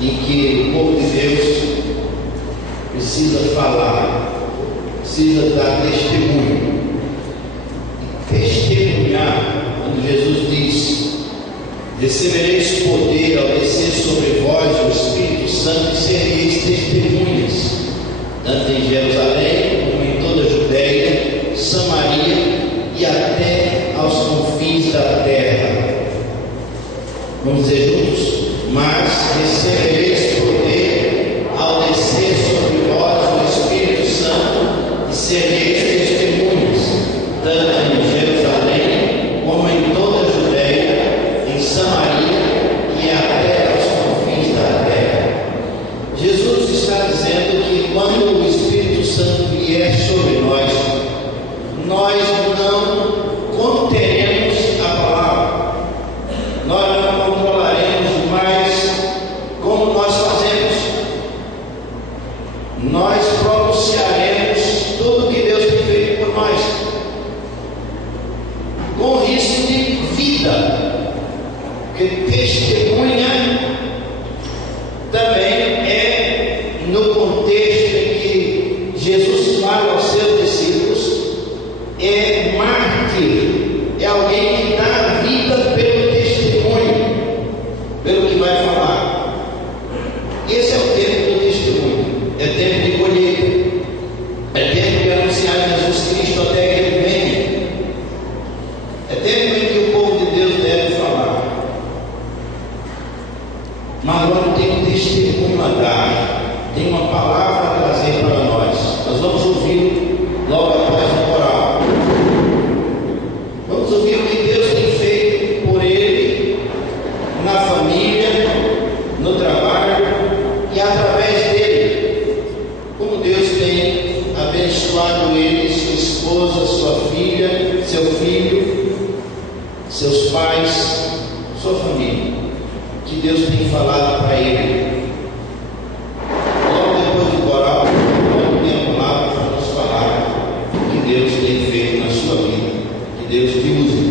em que o povo de Deus precisa falar, precisa dar testemunho. Testemunhar, quando Jesus diz: recebereis poder ao descer sobre vós o Espírito Santo e sereis testemunhas, tanto em Jerusalém como em toda a Judéia, Samaria e até aos confins da terra. Vamos dizer juntos? Mas recebereis poder ao descer sobre vós o Espírito Santo e sereis testemunhas, tanto em Jerusalém como em toda a Judéia, em Samaria e até aos confins da terra. Jesus está dizendo que quando o Espírito Santo vier sobre nós, nós não conteremos a palavra, nós não controlaremos mais como nós fazemos, nós pronunciaremos tudo que Deus tem feito por nós, com risco de vida, porque testemunha também é no contexto em que Jesus fala aos seus discípulos, é mártir, é alguém que dá a vida pelo testemunho, pelo que vai falar. Esse é o tempo do testemunho, é tempo de colheita, é tempo de anunciar Jesus Cristo até que Ele venha, é tempo em que o povo de Deus deve falar. Mas agora tem um testemunho a dar, tem uma palavra a trazer para nós. Nós vamos ouvir logo após o coral. Vamos ouvir o que Deus tem feito por ele, na família, no trabalho e através dele. Como Deus tem abençoado ele, sua esposa, sua filha, seu filho, seus pais, sua família. Que Deus tem falado para ele. Logo depois do coral, logo tem a palavra para nos falar o que Deus tem feito na sua vida. Que Deus te use.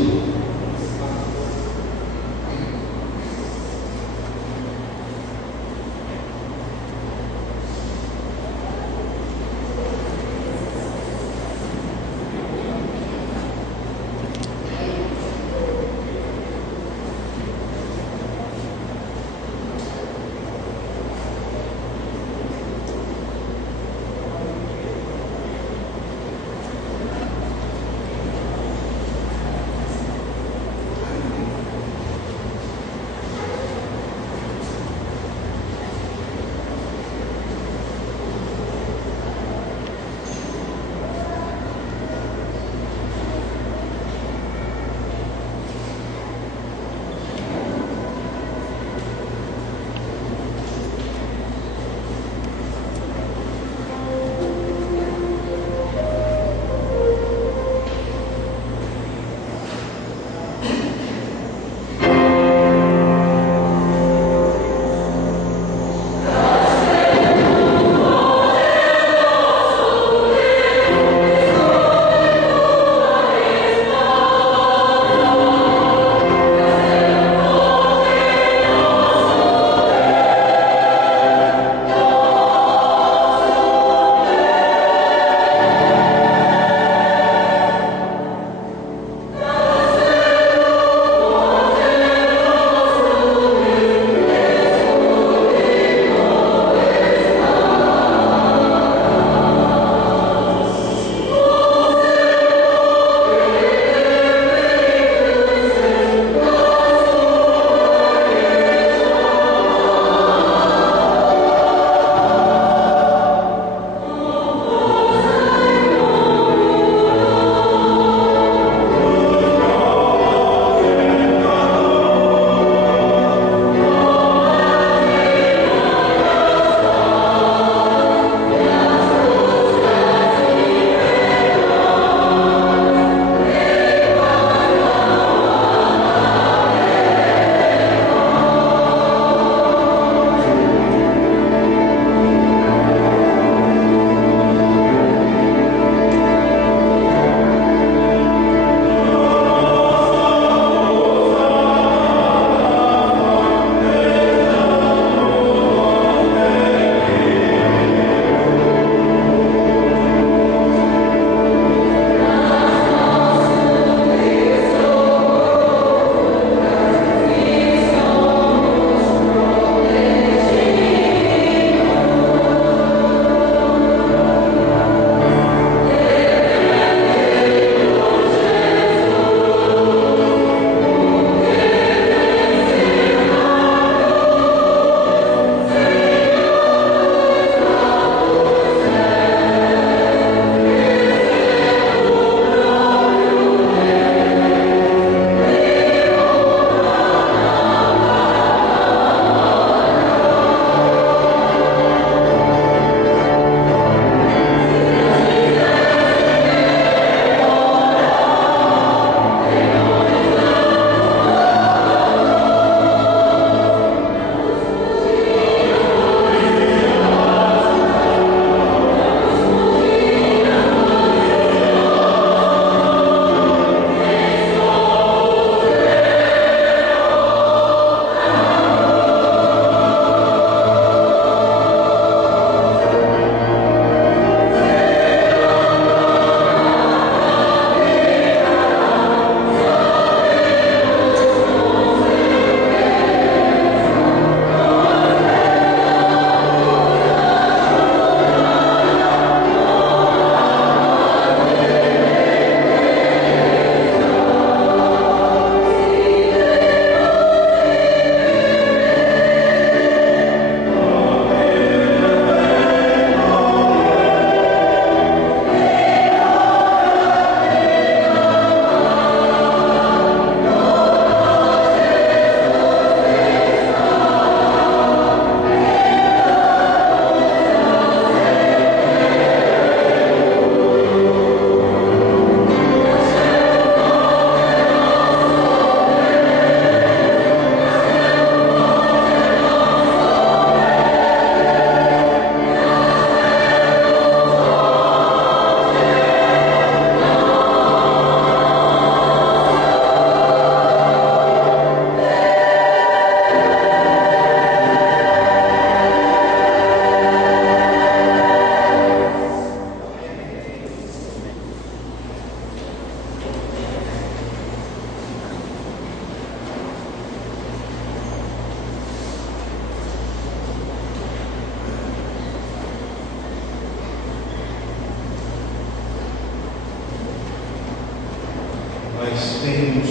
nós temos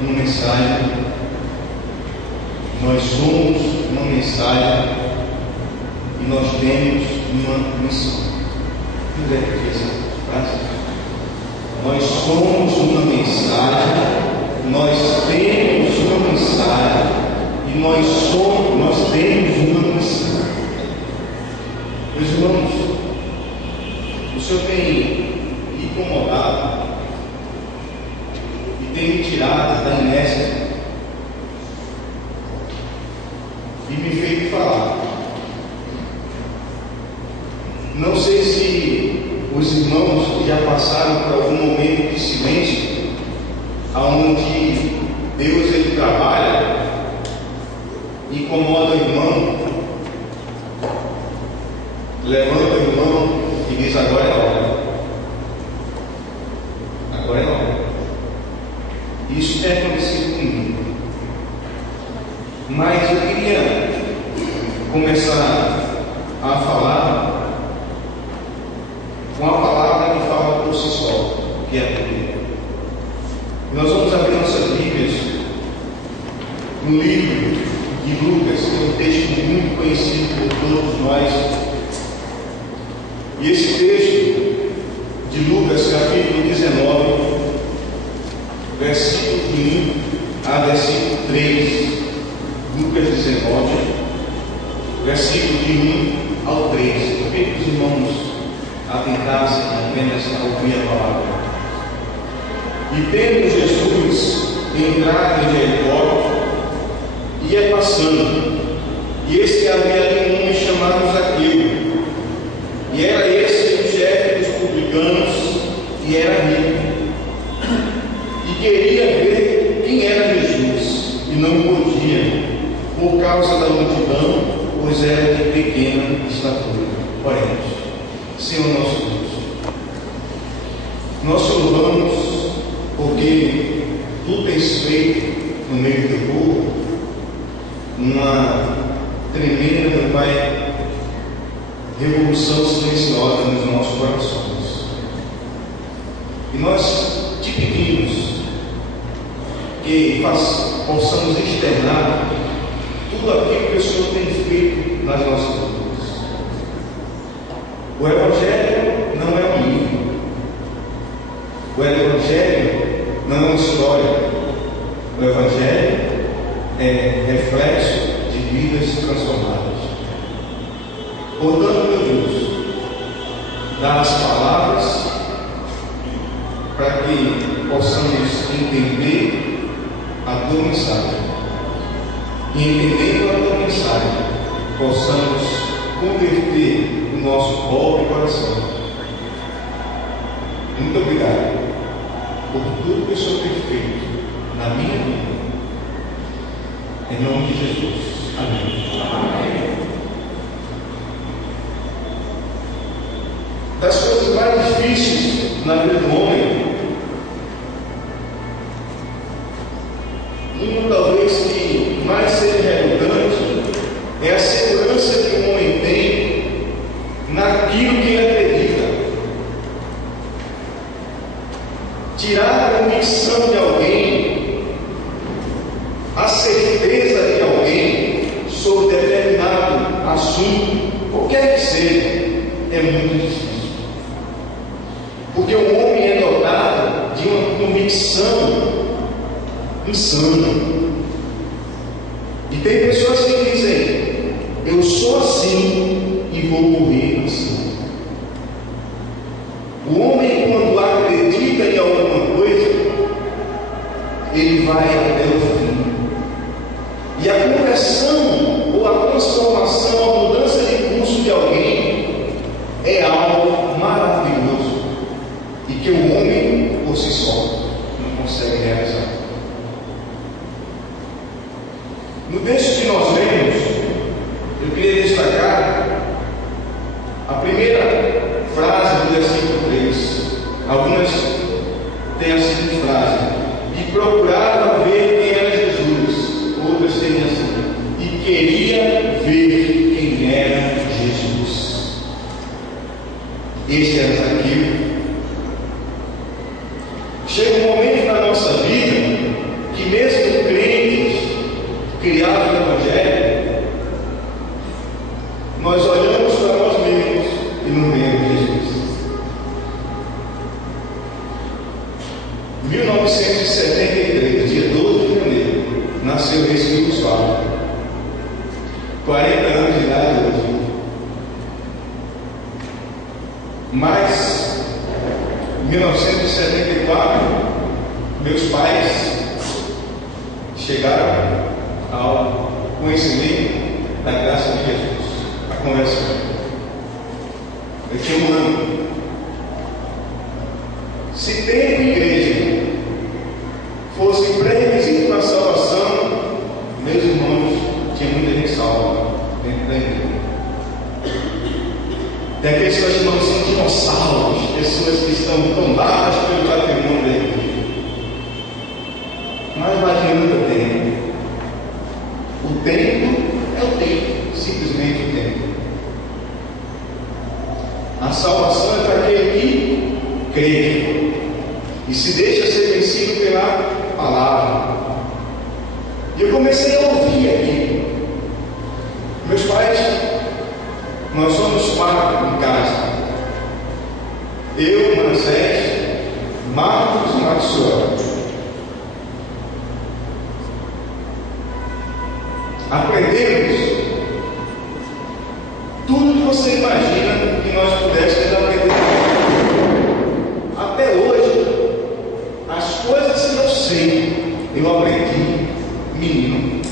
uma mensagem, nós somos uma mensagem e nós temos uma missão. Não deve ter essa frase? Nós somos uma mensagem, nós temos uma mensagem e nós temos uma missão. Meus irmãos, o Senhor tem incomodado e tem me tirado da inércia e me feito falar. Não sei se os irmãos já passaram por algum momento de silêncio, onde Deus ele trabalha, incomoda o irmão, levanta o irmão e diz: agora é hora. Agora é hora. Isso tem acontecido comigo. Mas eu queria começar a falar com a palavra que fala por si só, que é a Bíblia. Nós vamos abrir nossas Bíblias no livro de Lucas, que é um texto muito conhecido por todos nós. E esse texto de Lucas, capítulo 19, versículo de 1 a versículo 3. Lucas 19, versículo de 1 ao 3. Eu queria que os irmãos atentassem apenas a ouvir a palavra. E tendo Jesus entrado em Jericó, ia passando, e eis que havia ali um homem chamado Zaqueu, e era esse o chefe dos publicanos, e era rico, e queria ver quem era Jesus, e não podia, por causa da multidão, pois era de pequena estatura. Oremos. Senhor nosso Deus, nós te louvamos porque tu tens feito no meio do teu povo uma tremenda, meu Pai, revolução silenciosa nos nossos corações. E nós te pedimos que possamos externar tudo aquilo que o Senhor tem feito nas nossas vidas. O Evangelho não é um livro. O Evangelho não é uma história. O Evangelho é reflexo de vidas transformadas. Portanto, meu Deus, dá as palavras para que possamos entender a tua mensagem. E entendendo a tua mensagem, possamos converter o nosso pobre coração. Muito obrigado por tudo que o Senhor tem feito na minha vida. Em nome de Jesus. Amém. Amém. Das coisas mais difíceis na vida do homem, talvez que mais seja relevante é a segurança que o homem tem naquilo que ele acredita. Tirar a convicção de alguém, a certeza de alguém sobre determinado assunto, qualquer que seja, é muito difícil. Porque o homem é dotado de uma convicção insana. E tem pessoas que dizem: eu sou assim e vou morrer assim. O homem, quando acredita em alguma coisa, ele vai até o fim. E a conversão ou a transformação, a mudança de curso de alguém é algo maravilhoso e que o homem por si só não consegue realizar. No texto que nós lemos, eu queria destacar a primeira frase do versículo 3. Algumas têm a seguinte frase: e procurava ver quem era Jesus. Outras têm assim: e queria ver quem era Jesus. Esse era Zaqueu. Chega um momento 40 anos de idade hoje. Mas, em 1974, meus pais chegaram ao conhecimento da graça de Jesus, a conversão. Eu tinha um ano. Se tempo e igreja fosse pré-requisito para a salvação, meus irmãos, tinha muita gente salva dentro da igreja. Tem aqueles que nós chamamos de dinossauros, pessoas que estão tombadas pelo patrimônio da igreja. Mas não adianta o tempo. O tempo é o tempo, simplesmente o tempo. A salvação é para aquele que crê e se deixa ser vencido pela palavra. E eu comecei a ouvir aqui. Meus pais, nós somos 4 em casa. Eu, Manassés, Marcos e Maxwell. Aprendemos tudo que você imagina que nós pudéssemos aprender. Até hoje, as coisas que eu sei, eu aprendi menino.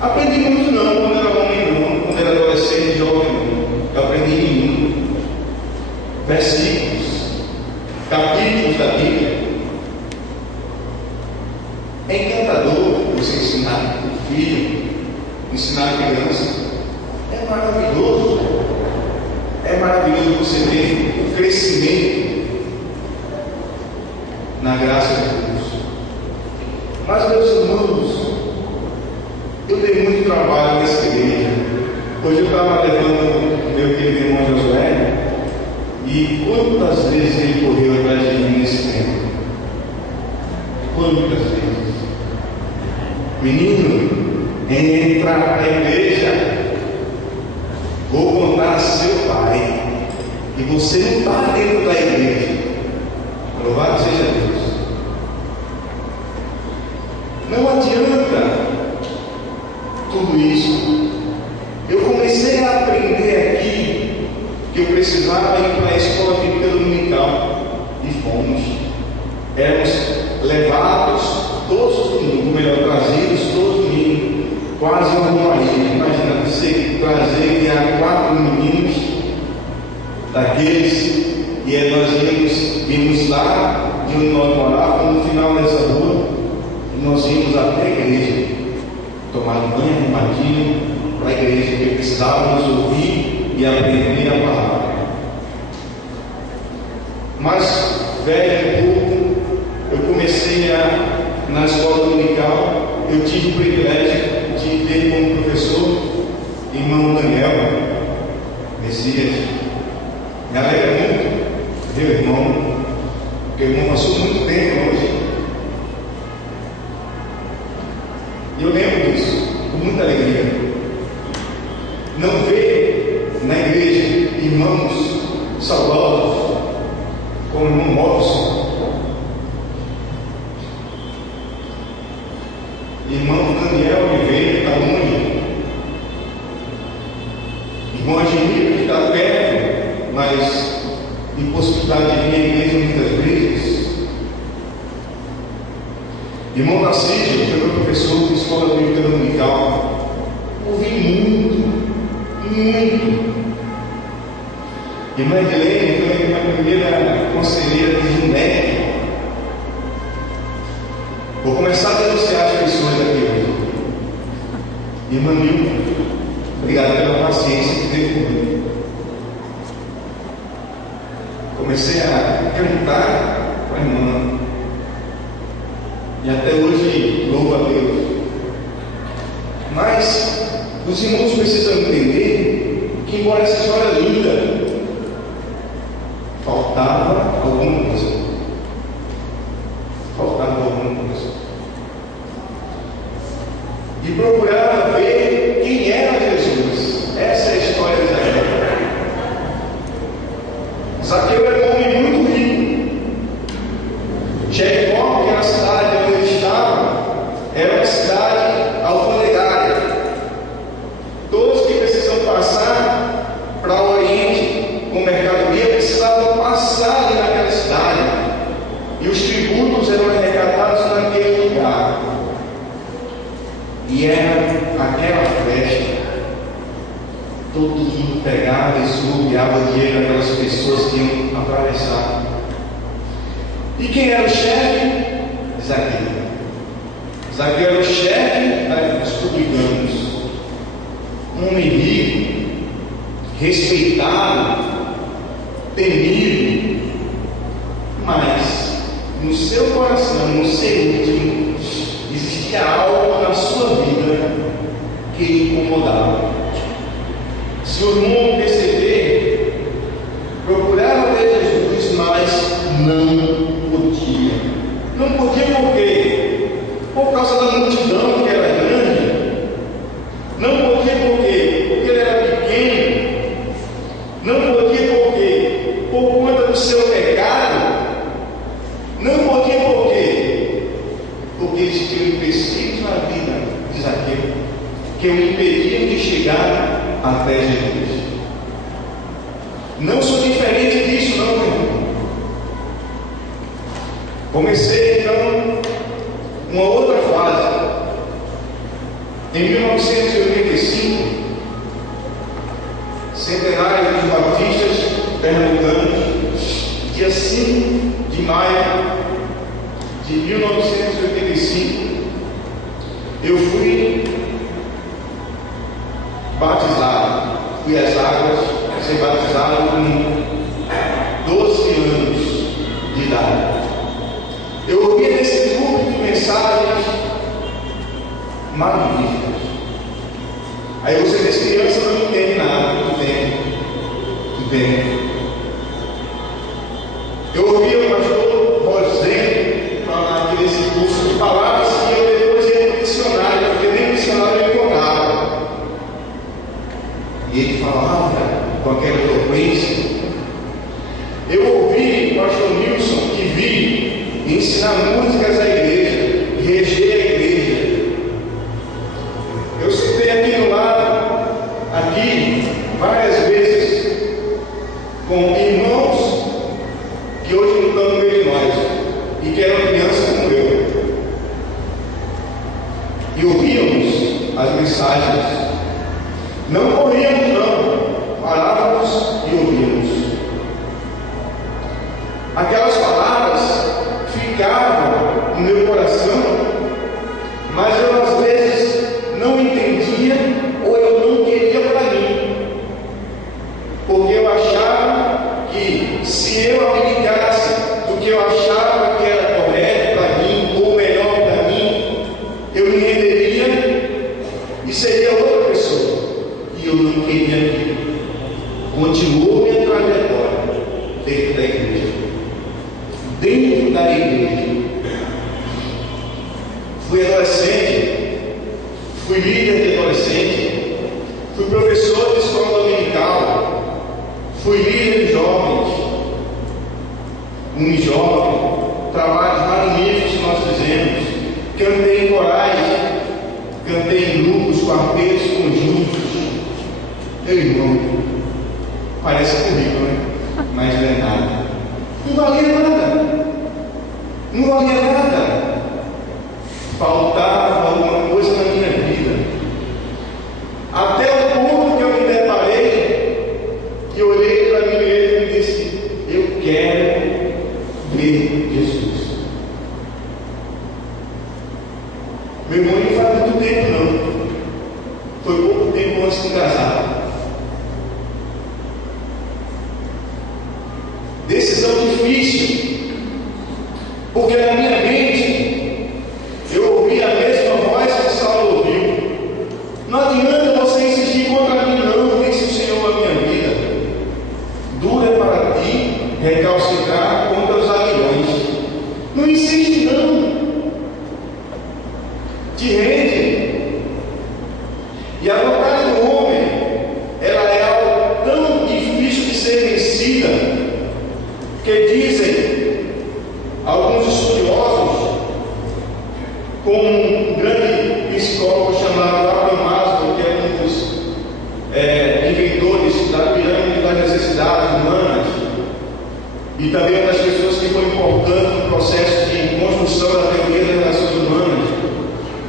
Aprendi muito não, quando era homem não, quando era adolescente, jovem não. Eu aprendi menino. Versículos, capítulos da Bíblia. É encantador você ensinar o filho, ensinar a criança. É maravilhoso. É maravilhoso você ver o crescimento na graça de Deus. Mas, meus irmãos, eu dei muito trabalho nessa igreja. Hoje eu estava levando meu querido irmão Josué, e quantas vezes ele correu atrás de mim nesse tempo? Quantas vezes? Menino, entra na igreja. Vou contar a seu pai que você não está dentro da igreja. Louvado seja Deus. Não adianta tudo isso. Eu comecei a aprender aqui que eu precisava ir para a escola bíblica dominical e fomos. Éramos levados todos os domingos, ou melhor, trazidos todos os domingos, quase uma romaria. Imagina você trazer a 4 meninos daqueles, e nós vimos lá de onde nós morávamos, no final dessa rua, e nós íamos até a igreja, tomar banho, arrumadinho, para a igreja, porque precisávamos ouvir e aprender a palavra. Mas, velho, pouco, eu comecei na escola dominical, eu tive o privilégio de ter como professor irmão Daniel Messias. Me alegra muito ver o irmão, porque o irmão passou muito tempo hoje. E eu lembro disso com muita alegria. Não ver na igreja irmãos saudosos, como o irmão Robson, irmão Daniel Oliveira, está longe, irmão Ademir, que está perto, mas impossibilidade de vir à igreja muitas vezes. Irmão Narciso, que foi meu professor de escola bíblica dominical, ouvi muito. Irmã Edilene foi minha primeira conselheira de Junete. Vou começar a denunciar as pessoas aqui hoje. Irmã Nilma, obrigado pela paciência que teve comigo. Comecei a cantar com a irmã, e até hoje louvo a Deus. Mas os irmãos precisam entender que, embora essa história é linda, faltava alguma coisa. E procurava ver quem era Jesus. Essa é a história de Zaqueu. Zaqueu era um homem muito rico. Jericó, que era a cidade onde ele estava, era uma cidade alfandegária. todo mundo pegava e esculpiava dinheiro naquelas pessoas que iam atravessar. E quem era o chefe? Zaqueu. Zaqueu era o chefe dos publicanos. Um homem rico, respeitado, temido, mas no seu coração, no seu íntimo, existia algo na sua vida que lhe incomodava. Se o irmão perceber, procurava ver Jesus, mas não podia. Não podia por quê? Por causa da multidão que era grande. Não podia por quê? Porque ele era pequeno. Não podia por quê? Por conta do seu pecado. Não podia por quê? Porque existiam empecilhos na vida de Zaqueu que o impediam de chegar até Jesus. Não sou diferente disso, não, meu irmão. Comecei então uma outra fase. Em 1985, centenário dos batistas pernambucanos, dia 5 de maio de 1985, eu fui batizado, fui às águas, ser batizado com 12 anos de idade. Eu ouvia nesse grupo de mensagens magníficas. Aí você diz, criança não entende nada, não entende. Eu ouvia o pastor Rosendo falar aqui nesse curso de palavras que eu depois ia para o dicionário, porque nem o dicionário eu encontrava. E ele falava com aquela eloquência. Eu ouvi o pastor Nilson, que vi ensinar músicas à igreja, reger a igreja. Eu citei aqui no lado, aqui, várias vezes, com irmãos que hoje não estão no meio de nós, e que eram crianças como eu. E ouvíamos as mensagens. Não corríamos, não. Parávamos e ouvíamos. Aquelas palavras ficavam no meu coração, mas eu às vezes não entendia ou eu não queria para mim, porque eu achava que se eu abdicasse do que eu achava que era correto para mim ou melhor para mim, eu me renderia e seria outra pessoa. E eu não queria aquilo. Continuou minha trajetória dentro da igreja. Dentro da igreja. Fui adolescente, fui líder de adolescente, fui professor de escola dominical, fui líder de jovens, jovem, trabalhos magníficos que nós fizemos, cantei em corais, cantei em grupos, quartetos, conjuntos. Meu irmão, parece currículo, né? Mas não é nada. Não valia nada. Não valia nada. Faltava alguma coisa na minha vida. Até o ponto que eu me deparei, que eu olhei para mim mesmo e disse: eu quero ver Jesus. Meu irmão, não faz muito tempo não. Foi pouco tempo antes de casar. Decisão difícil, porque na minha mente eu ouvi a mesma voz que Saulo ouviu. Não adianta você insistir contra mim, não, disse o Senhor a minha vida. Dura é para ti recalcitrar contra os aguilhões. Não insiste, não. Te rende. E a vontade do homem, ela é algo tão difícil de ser vencida, que dizem alguns estudiosos, como um grande psicólogo chamado Abraham Maslow, que é um dos inventores da pirâmide das necessidades humanas, e também uma das pessoas que foi importante no processo de construção da teoria das relações humanas.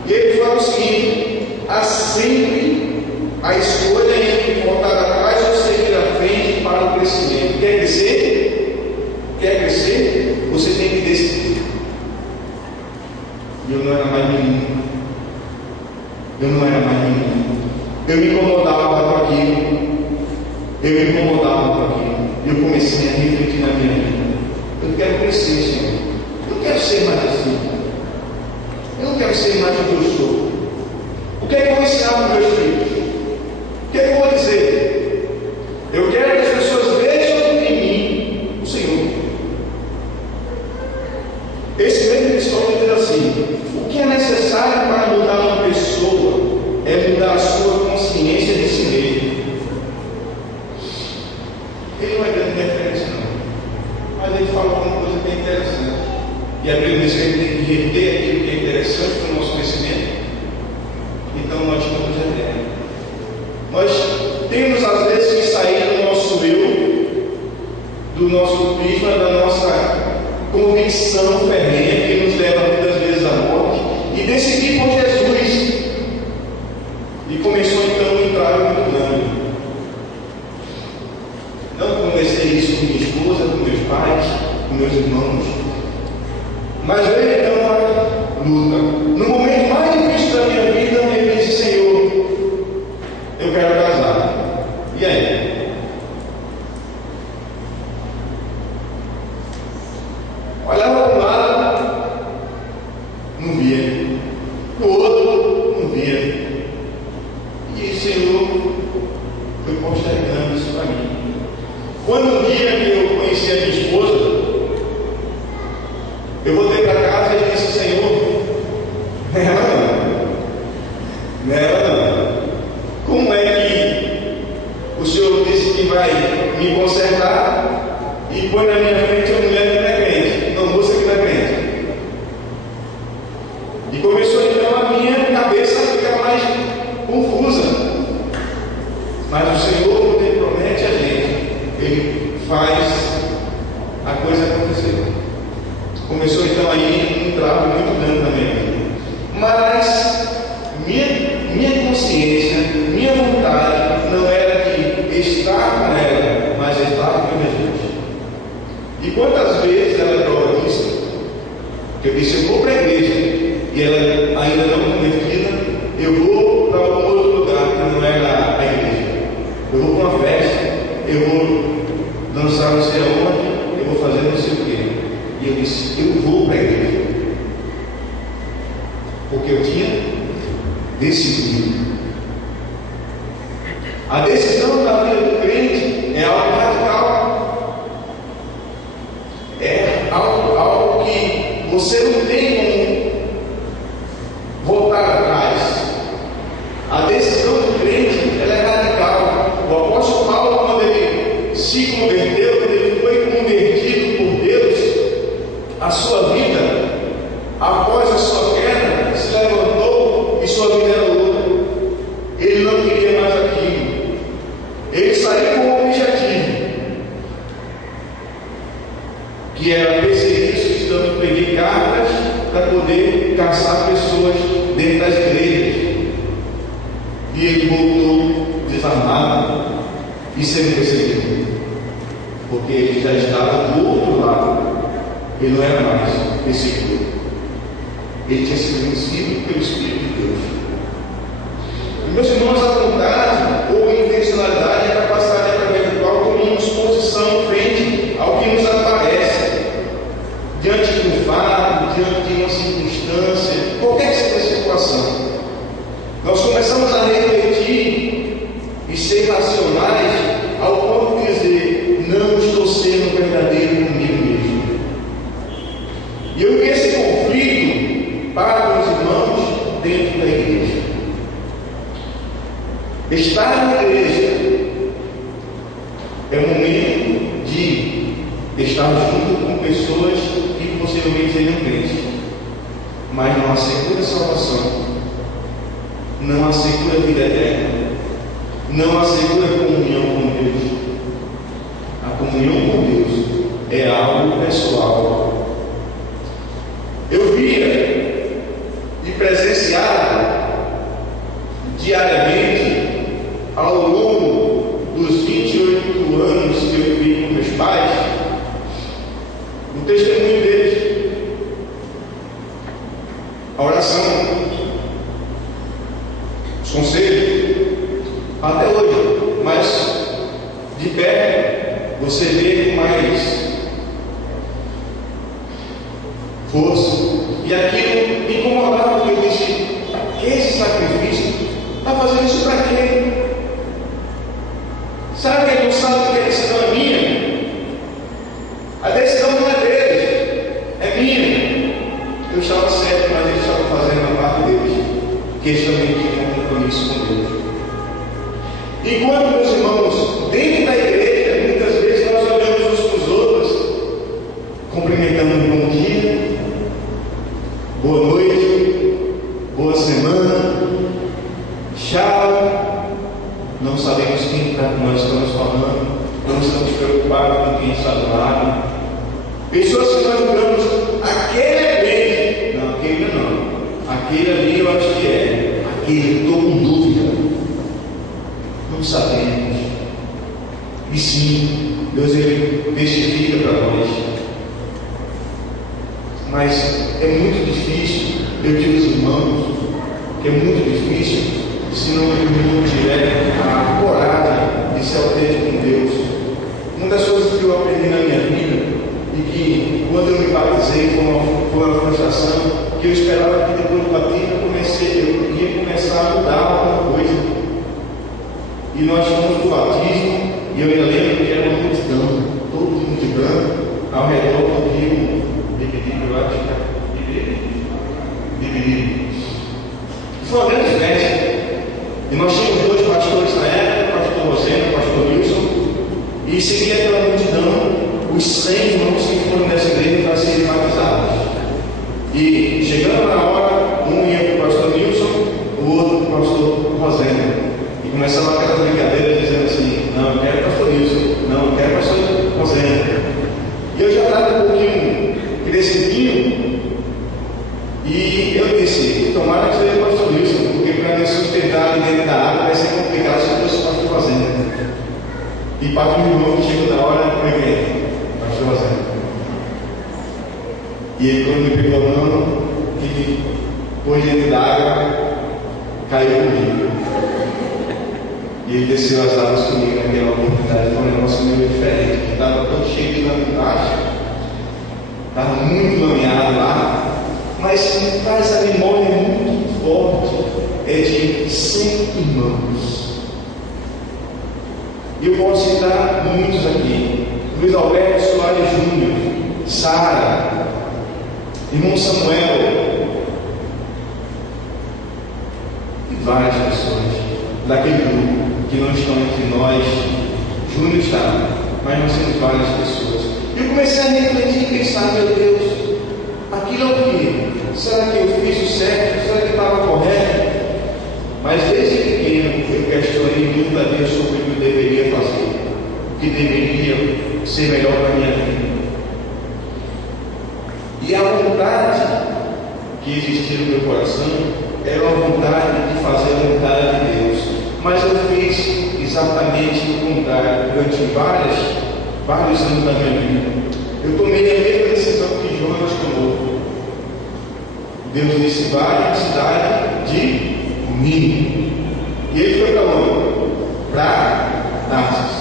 E ele fala o seguinte: há sempre a escolha entre voltar atrás ou seguir à frente para o crescimento. Quer crescer? Quer crescer? Você tem que decidir. E eu não era mais menino. Eu me incomodava com aquilo. E eu comecei a refletir na minha vida. Eu quero crescer, Senhor. Eu não quero ser mais assim. Eu não quero ser mais o que eu sou. O que é que eu vou ensinar para os meus filhos? O que é que eu vou dizer? Eu quero que as pessoas vejam em mim o Senhor. Esse mesmo cristão diz assim: o que é necessário para mudar uma pessoa é mudar a sua consciência de si mesmo. Ele não é grande referência, não. Mas ele fala alguma coisa bem interessante. E a Bíblia diz que ele tem que reter aquilo que é interessante para o nosso crescimento. Então nós estamos retendo. Nós temos às vezes que sair do nosso eu, do nosso prisma, da nossa convicção ferrenha que nos leva muitas vezes à morte, e decidir por Jesus. E começou então a entrar no plano. Não comecei isso com minha esposa, com meus pais, com meus irmãos, mas veio então a luta. No momento mais difícil da minha vida, eu disse: Senhor, eu quero casar. E aí? Olhava para um lado, não via. Para o outro, não via. E o Senhor foi postergando isso para mim. Quando um dia que eu conheci a minha esposa, eu voltei para casa e disse: Senhor, nela não. Como é que o Senhor disse que vai me consertar e põe na minha frente uma mulher que não é crente, uma moça que não é crente? E começou então a minha cabeça a ficar mais confusa. Mas o Senhor, quando Ele promete a gente, Ele faz a coisa acontecer. Começou então aí um trabalho muito grande na minha vida. Mas minha consciência, minha vontade não era de estar com ela, mas estar com Jesus. E quantas vezes ela prova disso? Eu disse: eu vou para a igreja, e ela ainda não convertida, eu vou para algum outro lugar que não era a igreja. Eu vou para uma festa, eu vou dançar não sei aonde, eu vou fazer não sei o quê. E eu disse: eu vou para a igreja. Porque eu tinha decidido. A decisão da vida do crente é algo radical. É algo que você não tem como voltar atrás. A decisão do crente, ela é radical. O apóstolo Paulo, quando ele se converteu, quando ele foi convertido por Deus, a sua vida, após a sua queda, se levantou e sua vida era outra. Ele não queria mais aquilo. Ele saiu com um objetivo, que era perseguir os cristãos, pedir cartas para poder caçar pessoas dentro das igrejas. E ele voltou desarmado e sendo perseguido, porque ele já estava do outro lado. Ele não era mais perseguido. Ele tinha sido vencido pelo Espírito de Deus. E, meus irmãos, a vontade ou a intencionalidade é capacidade através do qual tomamos posição frente ao que nos aparece, diante de um fato, diante de uma circunstância, qualquer que seja a situação. Nós começamos a refletir e ser racionais ao ponto de dizer: não estou sendo verdadeiro comigo mesmo. E eu vi esse conflito para os irmãos dentro da igreja. Estar na igreja é o momento de estar junto com pessoas que possivelmente seriam crentes, mas não assegura salvação, não assegura vida eterna, não assegura comunhão com Deus. A comunhão com Deus é algo pessoal. Eu via e presenciava diariamente ao longo dos 28 anos que eu vivi com meus pais, o testemunho deles, a oração, os conselhos, até hoje, mas de perto você vê com mais força. E aquilo me incomodava, porque eu disse: esse sacrifício está fazendo isso para quê? Sabe que ele não sabe que a decisão é minha? A decisão não é deles, é minha. Eu estava certo, mas eles estavam fazendo a parte deles, que eles também tinham um compromisso com Deus. Enquanto, meus irmãos, dentro da igreja, muitas vezes nós olhamos uns para os outros, cumprimentando um bom dia, boa noite, boa semana, tchau. Não sabemos quem nós estamos falando, não estamos preocupados com quem está do lado. Pessoas que nós julgamos: aquele é crente. Não, aquele não. Aquele ali eu acho que é. Aquele, estou com dúvida. Não sabemos. E sim, Deus ele testifica para nós. Mas é muito difícil, eu digo aos irmãos, que é muito difícil se não tiver a coragem de se alterar com Deus. Uma das coisas que eu aprendi na minha vida, e que quando eu me batizei foi uma frustração, que eu esperava que depois do batismo eu ia começar a mudar alguma coisa. E nós fomos para o batismo, e eu ainda lembro que era uma multidão, todo mundo branco, ao redor do rio Beberibe, eu acho que é Beberibe. Foi uma grande festa. E nós tínhamos dois pastores na época, o pastor Rosena, o pastor Wilson, e seguia aquela multidão, os 100 irmãos que foram nessa igreja para serem batizados. E chegando na hora, um ia para o pastor Wilson, o outro para o pastor Rosena. E começava aquelas brincadeiras dizendo assim: não, eu quero o pastor Wilson, não, eu quero o pastor Rosena. E eu já estava um pouquinho crescidinho, e eu disse: tomara que seja o pastor Wilson, porque para me sustentar ali dentro da água vai ser complicado se eu fosse o pastor Rosena. E para o irmão que chegou na hora, como é que é? Pastor Rosena. E ele, quando me pegou a mão, ele pôs dentro da água, caiu comigo. E ele desceu as águas comigo naquela oportunidade. Foi um negócio meio diferente. Estava todo cheio de lambidagem, estava muito lameado lá, mas me traz a memória muito forte, é de 100 irmãos. E eu posso citar muitos aqui: Luiz Alberto Soares Júnior, Sara, irmão Samuel, e várias pessoas daquele grupo que não estão entre nós. Júnior está, mas nós temos várias pessoas. E eu comecei a refletir e pensar: meu Deus, aquilo é o quê? Será que eu fiz o certo? Será que estava correto? Mas desde pequeno eu questionei muito a Deus sobre o que eu deveria fazer, o que deveria ser melhor para a minha vida. E a vontade que existia no meu coração era uma vontade de fazer a vontade de Deus. Mas eu fiz exatamente o contrário durante vários anos da minha vida. Eu tomei a mesma decisão que Jonas tomou. Deus disse: vai à cidade de Nínive. E ele foi para onde? Para Tarsis.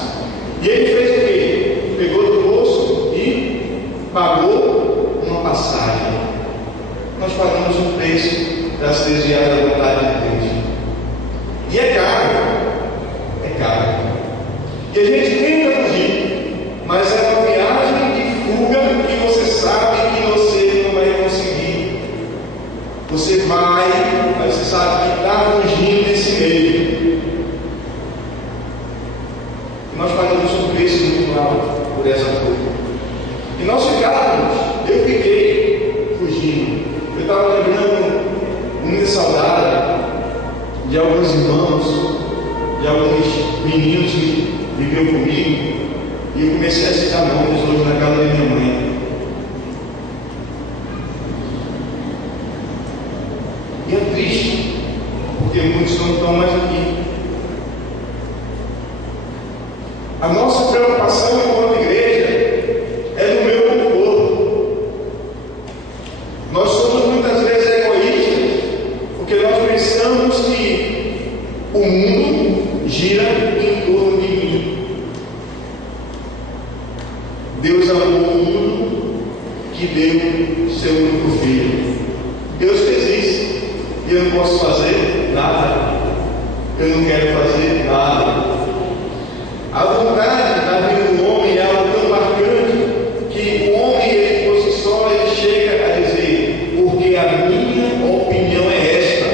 E ele fez o quê? Pegou do bolso e pagou uma passagem. Nós pagamos um preço para se desviar da vontade de Deus. E é caro. É caro. E a gente tenta fugir, mas é uma viagem de fuga que você sabe que você não vai conseguir. Você vai, mas você sabe que está fugindo desse meio. E nós pagamos um preço muito alto por essa fuga. E nós ficávamos, eu fiquei fugindo. Eu estava lembrando muita saudade de alguns irmãos, de alguns meninos que viviam comigo, e eu comecei a citar nomes hoje na casa da minha mãe. E é triste, porque muitos não estão mais aqui. gira em torno de mim. Deus amou o mundo que deu seu único filho. Deus fez isso. E eu não posso fazer nada. Eu não quero fazer nada. A vontade da vida do homem é algo tão marcante que o homem, ele por si só, ele chega a dizer: porque a minha opinião é esta,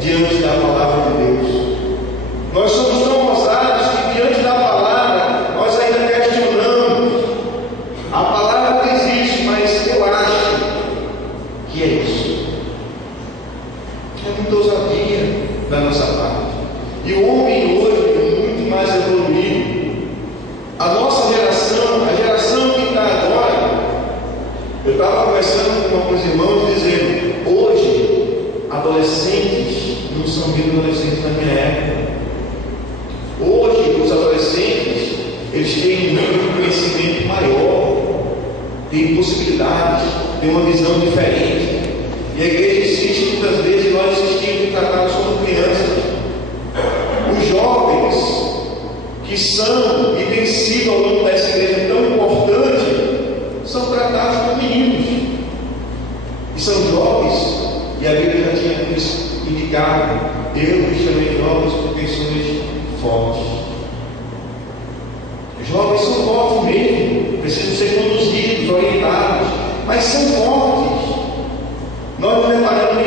diante da palavra de Deus. Nós somos tão ousados que diante da palavra nós ainda questionamos. A palavra não existe, mas eu acho que é isso. É muita ousadia da nossa parte. E o homem hoje é muito mais evoluído. A nossa geração, a geração que está agora, eu estava conversando com alguns irmãos dizendo: hoje, adolescentes não são menos adolescentes da minha época. Hoje, os adolescentes, eles têm um nível de conhecimento maior, têm possibilidades, têm uma visão diferente. E a igreja insiste muitas vezes, e nós insistimos em tratar como crianças. Os jovens que são e têm sido ao longo dessa igreja tão importante, são tratados como meninos. E são jovens, e a Bíblia já tinha indicado: eu os chamei jovens por pessoas fortes. Jovens são fortes mesmo, precisam ser conduzidos, orientados, mas são fortes. Nós nos deparamos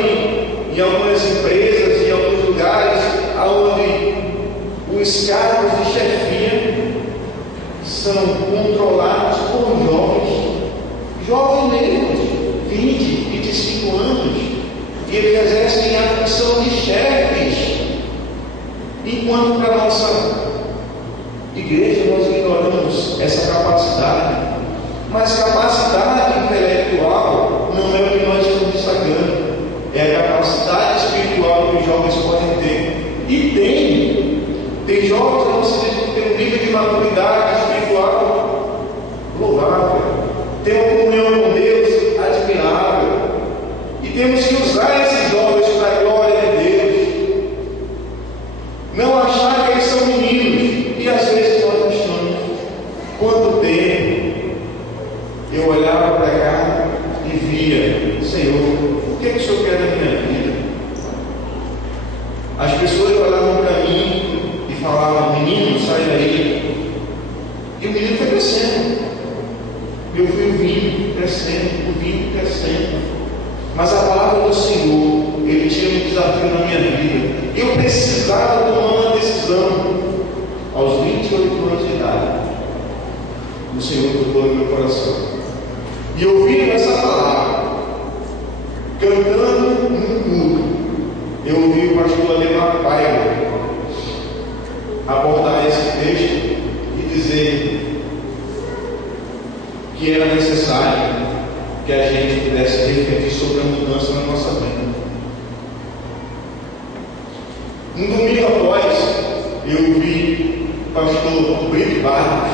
em algumas empresas, em alguns lugares, onde os cargos de chefia são controlados por jovens mesmo, 20, 25 anos, e eles exercem a função de chefes, enquanto para a nossa igreja nós ignoramos essa capacidade. Mas capacidade intelectual não é o que nós estamos destacando, é a capacidade espiritual que os jovens podem ter. E tem jovens que não se têm um nível de maturidade espiritual louvável, tem uma comunhão com Deus admirável, e temos que usar esses jovens para a glória de Deus. Não achar que eles são meninos, e às vezes nós achamos. Quanto tempo eu olhava para cá e via: Senhor, o que é que o Senhor quer da minha vida? As pessoas olhavam para mim e falavam: menino, sai daí. E o menino foi crescendo. Eu fui ouvindo, crescendo. Mas a palavra do Senhor, ele tinha um desafio na minha vida. Eu precisava tomar uma decisão. Aos 28 anos de idade, o Senhor tocou no meu coração. E ouvindo essa palavra, cantando no culto, eu ouvi o pastor Ademar Paiva abordar esse texto e dizer que era necessário que a gente pudesse refletir sobre a mudança na nossa vida. Um domingo após, eu vi o pastor Brito Barros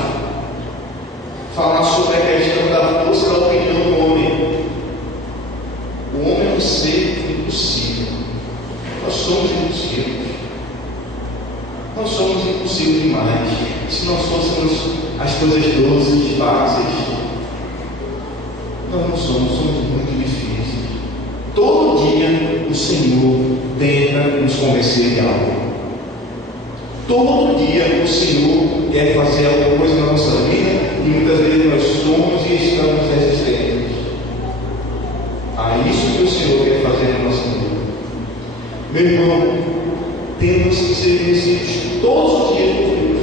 falar sobre a questão da força da opinião do homem. O homem é um ser impossível. Nós somos impossíveis. Nós somos impossíveis demais. Se nós fôssemos as coisas doces, fáceis, nós não somos muito difíceis. Todo dia o Senhor tenta nos convencer de algo. Todo dia o Senhor quer fazer alguma coisa na nossa vida, e muitas vezes nós somos e estamos resistentes a isso que o Senhor quer fazer na nossa vida. Meu irmão, temos que ser vencidos todos os dias por Deus.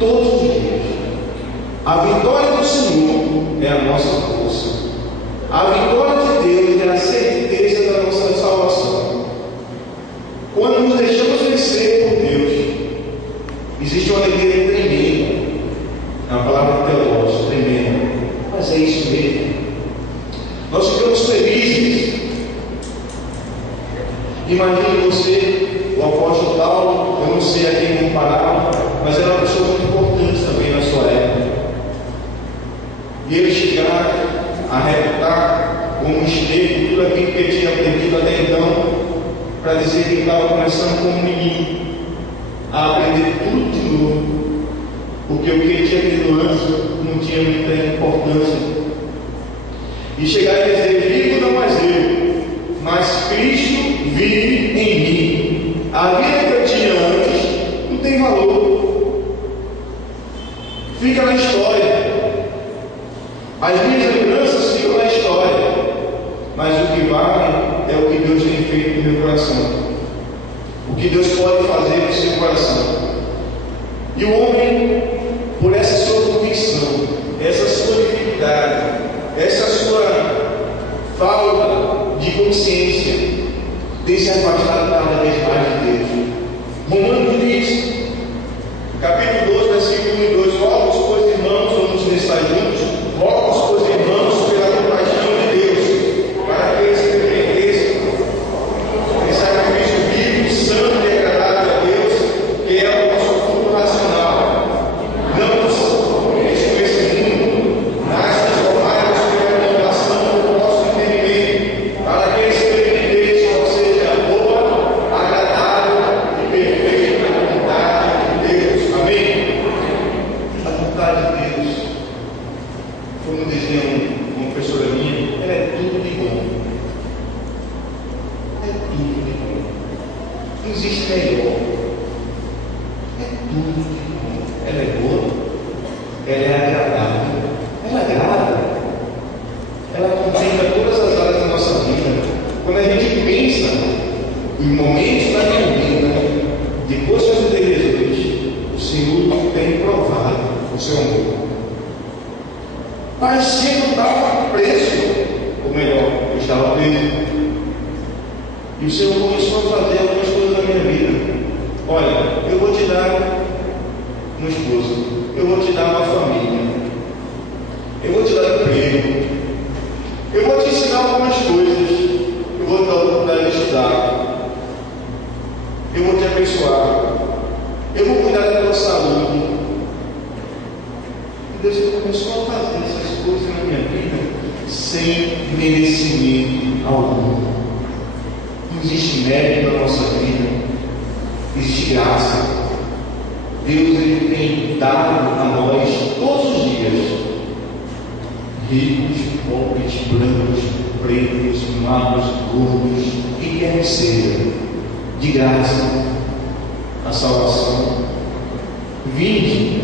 Todos os dias. A vitória do Senhor é a nossa força. A vitória de Deus é a certeza da nossa salvação. Quando nos deixamos vencer por Deus, existe uma alegria tremenda. É uma palavra teológica, tremenda. Mas é isso mesmo. Nós ficamos felizes. Imagine você, o apóstolo Paulo, eu não sei a quem comparar, mas era uma pessoa muito importante também na sua época. E ele chegar a reputar como um a aprender tudo de novo, porque o que ele tinha aprendido antes não tinha muita importância. E chegar a dizer: vivo não mais eu, mas Cristo vive em mim. A vida que eu tinha antes não tem valor, fica na história. As minhas lembranças ficam na história, mas o que vale é o que Deus tem feito no meu coração, o que Deus pode fazer no seu coração. E o homem, por essa sua convicção, essa sua dificuldade, essa sua falta de consciência, tem se afastado cada vez mais de Deus. Romanos diz, capítulo 2, versículo 1 e 2: rogo-vos, pois, irmãos, vamos nestar juntos, rogo-vos, pois, irmãos, pela compaixão de Deus, para que eles se arrependessem e sacrifício vivo, santo e agradável a Deus, que é o nosso culto racional. Não esse mundo, mas transformai-vos pela renovação do vosso entendimento, para que eles se arrependessem, ou seja, a boa, agradável e perfeita vontade de Deus. Amém? A vontade de Deus, como dizia uma professora minha, ela é tudo de bom. É tudo de bom. Não existe melhor. É tudo de bom. Ela é boa, ela é agradável, ela agrada, ela contempla todas as áreas da nossa vida. Quando a gente pensa em momentos da minha vida, depois que eu entrei Jesus, o Senhor tem provado o seu amor. Parecia que eu estava preso, ou melhor, eu estava preso. E o Senhor começou a fazer algumas coisas na minha vida. Olha, eu vou te dar uma esposa, eu vou te dar uma família, eu vou te dar emprego, eu vou te ensinar algumas coisas, eu vou te dar a oportunidade de estudar, eu vou te abençoar, eu vou cuidar da tua saúde. E Deus começou a fazer essas coisas na minha vida sem merecimento algum. Não existe mérito na nossa vida, existe graça. Deus, Ele tem dado a nós todos os dias, ricos, pobres, brancos, pretos, magros, gordos, e quer que seja, de graça, a salvação. Vinde,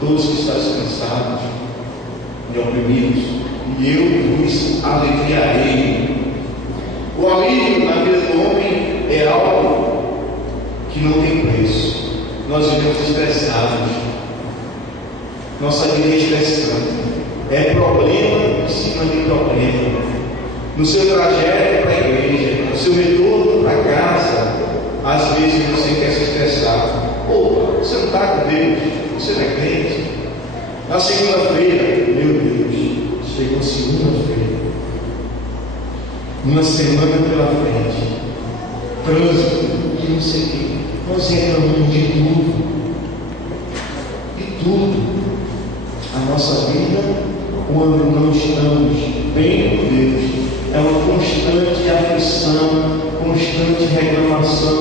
todos que estão cansados e oprimidos, e eu vos aliviarei. O alívio na vida do homem é algo que não tem preço. Nós vivemos estressados, nossa vida é estressante, é problema em cima de problema. No seu trajeto para a igreja, no seu retorno para casa, às vezes você quer se estressar. Opa, você não está com Deus, você não é crente. Na segunda-feira, meu Deus, chegou segunda-feira, uma semana pela frente, trânsito e não sei o que. Nós reclamamos de tudo, a nossa vida, quando não estamos bem com Deus, é uma constante aflição, constante reclamação,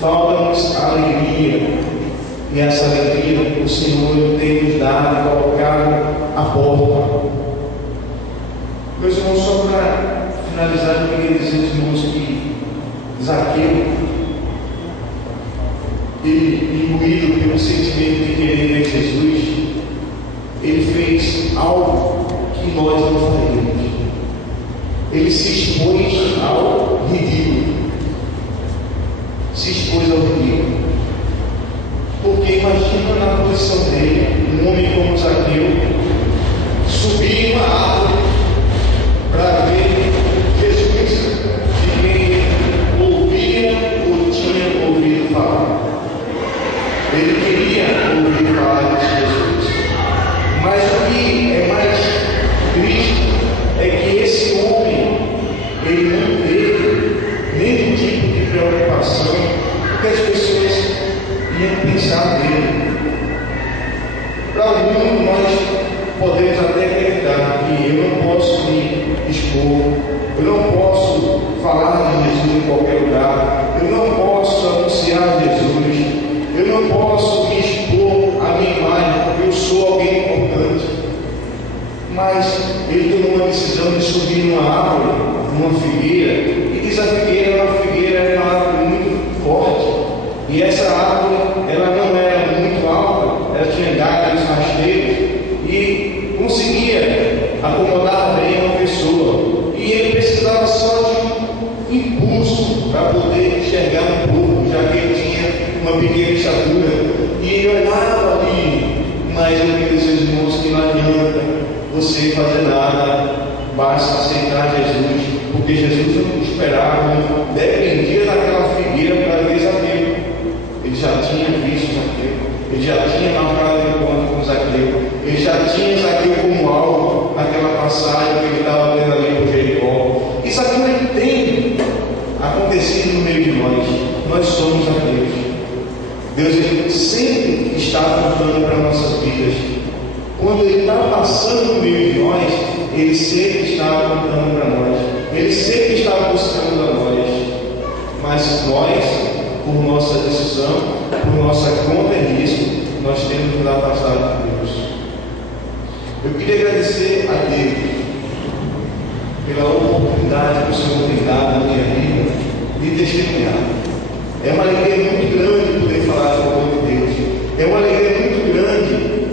falta-nos a alegria, e essa alegria o Senhor tem nos dado, colocado à porta. Meus irmãos, só para finalizar, eu queria dizer aos irmãos que Zaqueu, ele, imbuído pelo sentimento de querer ver Jesus, ele fez algo que nós não faríamos. Ele se expôs ao ridículo. Se expôs ao ridículo. Porque imagina na posição dele, um homem como Zaqueu, subir em uma árvore para ver Jesus de quem ouvia ou tinha ouvido falar. Ele queria ouvir falar de Jesus. Mas o que é mais triste é que esse homem, ele não teve nenhum tipo de preocupação, porque as pessoas iam pensar nele. Para o mundo, nós podemos até acreditar que eu não posso me expor, eu não posso falar de Jesus em qualquer lugar, eu não posso anunciar Jesus, Mas ele tomou uma decisão de subir numa árvore, numa figueira, e diz: a figueira era uma árvore muito forte, e essa árvore ela não era muito alta, ela tinha galhos rasteiros e conseguia acomodar bem uma pessoa, e ele precisava só de um impulso para poder enxergar um pouco, já que ele tinha uma pequena estatura, e ele olhava ali. Mas eu queria dizer, irmãos, que não adianta você fazer nada, basta aceitar Jesus, porque Jesus não esperava, não dependia daquela figueira para ver Zaqueu. Ele já tinha visto Zaqueu, ele já tinha marcado o encontro com Zaqueu, ele já tinha Zaqueu como alvo naquela passagem que ele estava vendo ali por Jericó. E Zaqueu entende acontecido no meio de nós somos Zaqueus. Deus ele sempre está apontando para nossas vidas. Quando Ele está passando no meio de nós, Ele sempre está apontando para nós. Ele sempre está buscando a nós. Mas nós, por nossa decisão, por nossa conta e risco, nós temos que nos afastar de Deus. Eu queria agradecer a Deus pela oportunidade que o Senhor tem dado na minha vida de testemunhar. É uma alegria muito grande poder falar do amor de Deus. É uma alegria muito grande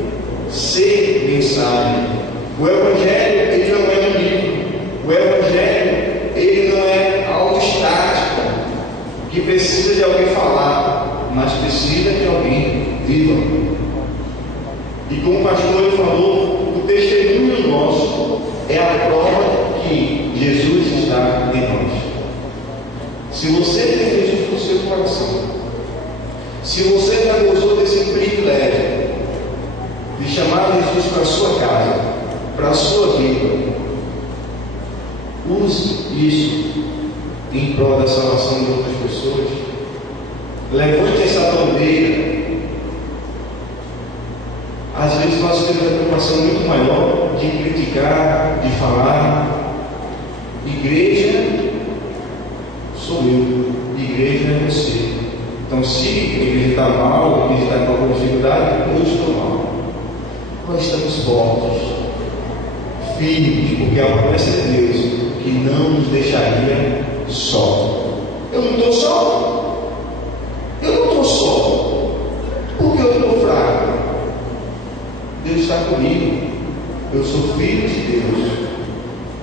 ser mensagem. O Evangelho, ele não é um livro. O Evangelho, ele não é algo estático, que precisa de alguém falar, mas precisa de alguém viva. E como o pastor ele falou, o testemunho nosso é a prova que Jesus está em nós. Se você tem Jesus no seu coração, se você já gostou desse privilégio de chamar Jesus para a sua casa, para a sua vida, use isso em prol da salvação de outras pessoas. Levante essa bandeira. Às vezes nós temos uma preocupação muito maior de criticar, de falar. Igreja sou eu, igreja é você. Então, se a igreja está mal, a igreja está com alguma dificuldade, eu estou mal. Nós estamos fortes, firmes, porque a promessa de Deus que não nos deixaria só. Eu não estou só. Eu não estou só. Porque eu estou fraco. Deus está comigo. Eu sou filho de Deus.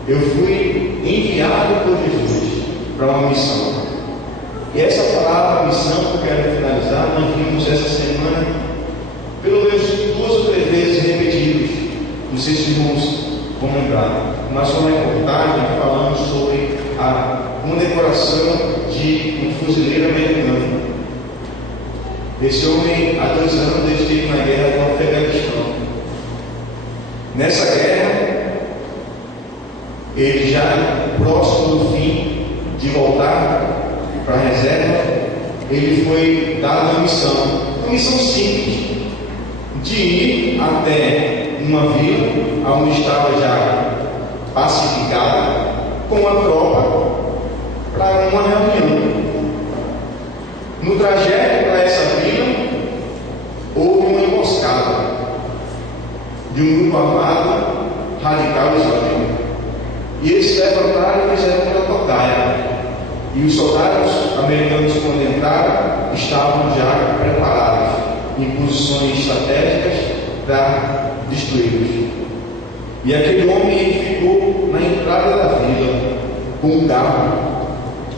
Eu fui enviado por Jesus para uma missão. E essa palavra missão que eu quero finalizar, nós vimos essa semana pelo menos 2 ou 3 vezes repetidos. Não sei se os irmãos vão lembrar. Nós só na reportagem falamos sobre a condecoração de um fuzileiro americano. Esse homem, há 2 anos, ele esteve na guerra do Afeganistão. Nessa guerra, ele já próximo do fim de voltar para a reserva, ele foi dado uma missão simples, de ir até uma vila onde estava já pacificada, com a tropa para uma reunião. No trajeto para essa vila, houve uma emboscada de um grupo armado radical islâmico. E eles se levantaram e fizeram uma tocaia. E os soldados americanos, quando entraram, estavam já preparados em posições estratégicas para destruí-los. E aquele homem ele ficou na entrada da vila com um carro,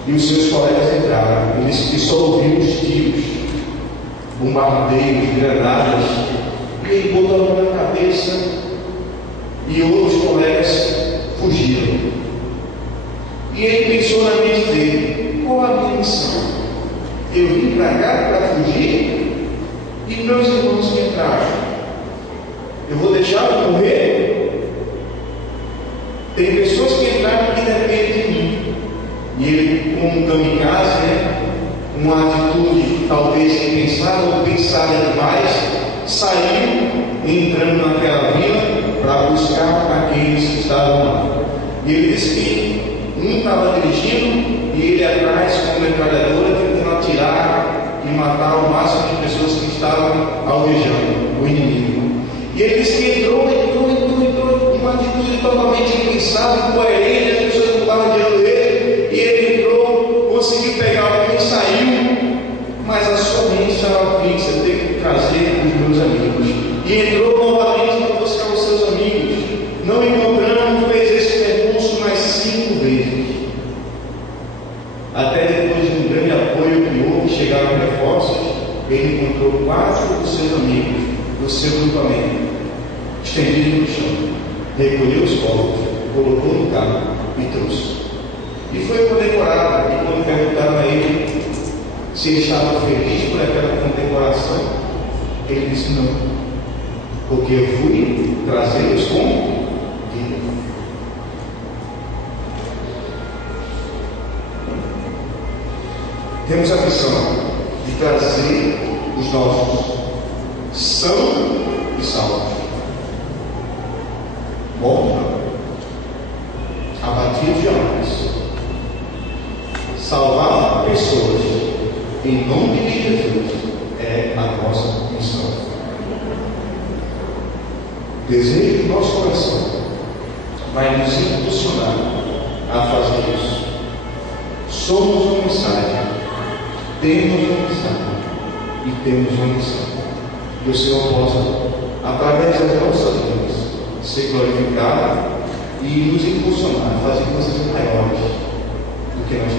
e os seus colegas entraram. Ele disse que só ouviu os tiros, bombardeios, granadas, e ele botou a mão na cabeça e outros colegas fugiram. E ele pensou na mente dele: qual a minha missão? Eu vim para cá para fugir e meus irmãos que entraram, eu vou deixá-los morrer? Tem pessoas que entraram que dependem de mim. E ele, como um kamikaze, uma atitude talvez impensada ou pensada demais, saiu entrando naquela vila para buscar aqueles que estavam lá. E ele disse que um estava dirigindo e ele atrás com uma metralhadora tentando atirar e matar o máximo de pessoas que estavam alvejando o inimigo. E ele disse que entrou, uma uma atitude totalmente impensável, incoerente, as pessoas não estavam diante dele, e ele entrou, conseguiu pegar o homem e saiu, mas a sua mente estava fixa, eu tenho que trazer os meus amigos, e entrou novamente para buscar os seus amigos, não encontrando, fez esse percurso mais 5 vezes, até depois de um grande apoio que houve, chegaram reforços, ele encontrou 4 dos seus amigos, do seu grupamento, estendidos no chão, recolheu os corpos, colocou no carro e trouxe. E foi condecorado, e quando perguntaram a ele se ele estava feliz por aquela condecoração, ele disse não, porque eu fui trazê-los com vida. Temos a missão de trazer os nossos são e salvos, mortos, abatidos de almas, salvar pessoas em nome de Jesus é a nossa missão. O desejo do nosso coração vai nos impulsionar a fazer isso. Somos uma mensagem, temos uma mensagem e temos uma missão. Que o Senhor possa, através das nossas vidas, ser glorificado e nos impulsionar a fazer coisas maiores do que nós